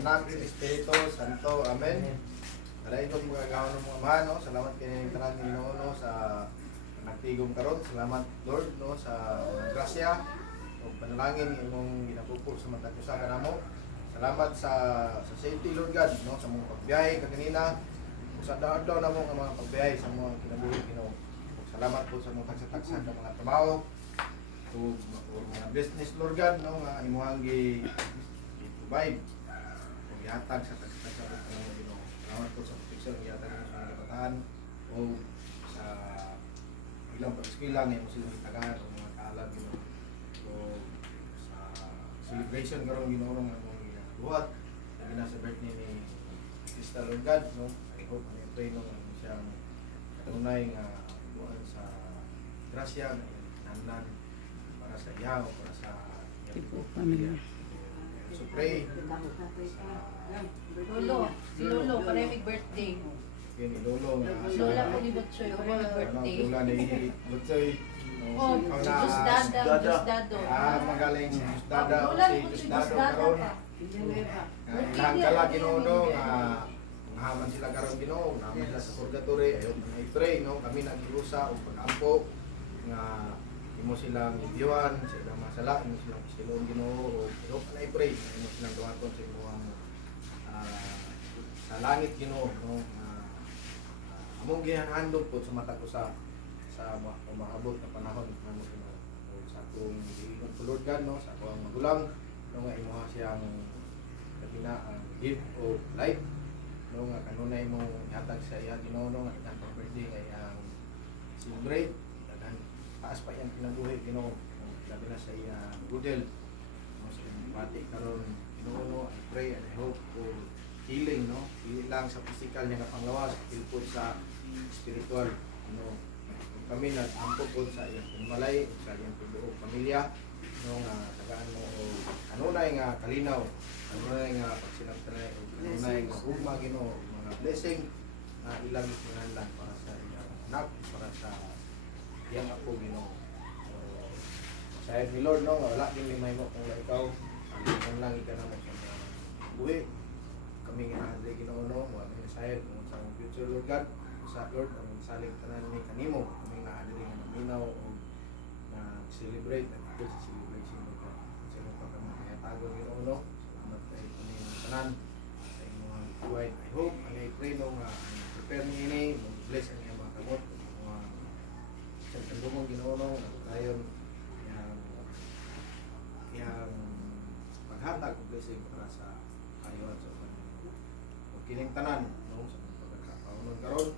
Anak, sa Espiritu Santo. Amen. Alay ko mga gawin ng mga mahal, no? Salamat kay tanan ni Ginoo, no, sa nagtigom karon. Salamat Lord, no, sa grasya o panalangin imong ginapupo sa matag usa kanamo. Salamat sa safety Lord God, no, sa mga pagbiyahe kanina. Sa daw na mo ang mga pagbiyahe sa mga kinabuhi Ginoo. Salamat po sa mga tagsatagsan ng mga trabaho o mga business Lord God, no, nga imuhang i-provide o ihatag sa tagsatagsan ng mga Ginoo. Salamat po sa proteksyon ng ihatag ng mga kabataan o sa ilang pag-eskwela ngayon mo silang itagaan o mga kaalam Ginoo. So sa celebration karon Ginoo nga mong buhat na sa birthday ni Sister Lord God, no, I hope and I pray no siyang katunay nga buwan sa grasya na nandan para sa iya o para sa iyang pamilya. So pray Si Lolo, paraming birthday. kay ni Lolo nga Si Lola po ni Butchoy, paraming birthday. Lola ni Butchoy. Oh, Diyos Dado. Magaling si Diyos Dada o Lola si ni Diyos Butchoy, Dado Diyos Dada karon. pa. Ilang kala Ginoo no nga haman sila karon Ginoo, naman sila sa purgatory. Ayo I pray no kami nag-iusa og pag-ampo nga imo silang ibiwan sa ilang mga sala, imo silang isilong Ginoo o ayo I pray nga imo silang duwaton sa imong sa langit Ginoo no among gihandog po sa matag usa sa maabot na panahon namo Ginoo o sa akong giingon po Lord God no sa akong magulang no nga imo siyang kabina gift o life no nga kanunay mo ihatag sa iya Ginoo no nga ilang birthday nga iyang celebrate daghan taas pa iyang kinabuhi Ginoo labi na sa iya budel no sa pati karon Ginoo no I pray and I hope for healing no dili lang sa physical niya nga panglawas ilpod sa spiritual no kami nag-ampo po sa iyang malay sa iyang buong pamilya no nga tagaan mo o kanunay nga kalinaw kanunay nga pagsinagtanay o kanunay nga ugma Ginoo mga blessing na ilang kinahanglan para sa iyang anak para sa iyang apo Ginoo so sa ni Lord no nga wala din may mo kung ikaw ang lang ika na mo sa mga buhi kami nga andre Ginoo no wala ni sayad kung sa future Lord God sa Lord ang salig tanan ni kanimo kami nga adiri nga naminaw o na celebrate na sa celebration Lord God sa mo pa kami tago Ginoo no salamat kay kanimo tanan sa imong buhay I hope and I pray no nga prepare ni ini bless ang iyang mga kamot mga sa tandumong Ginoo no dayon yang maghatag og blessing para sa kayo at sa kining tanan no sa pagkakaunon karon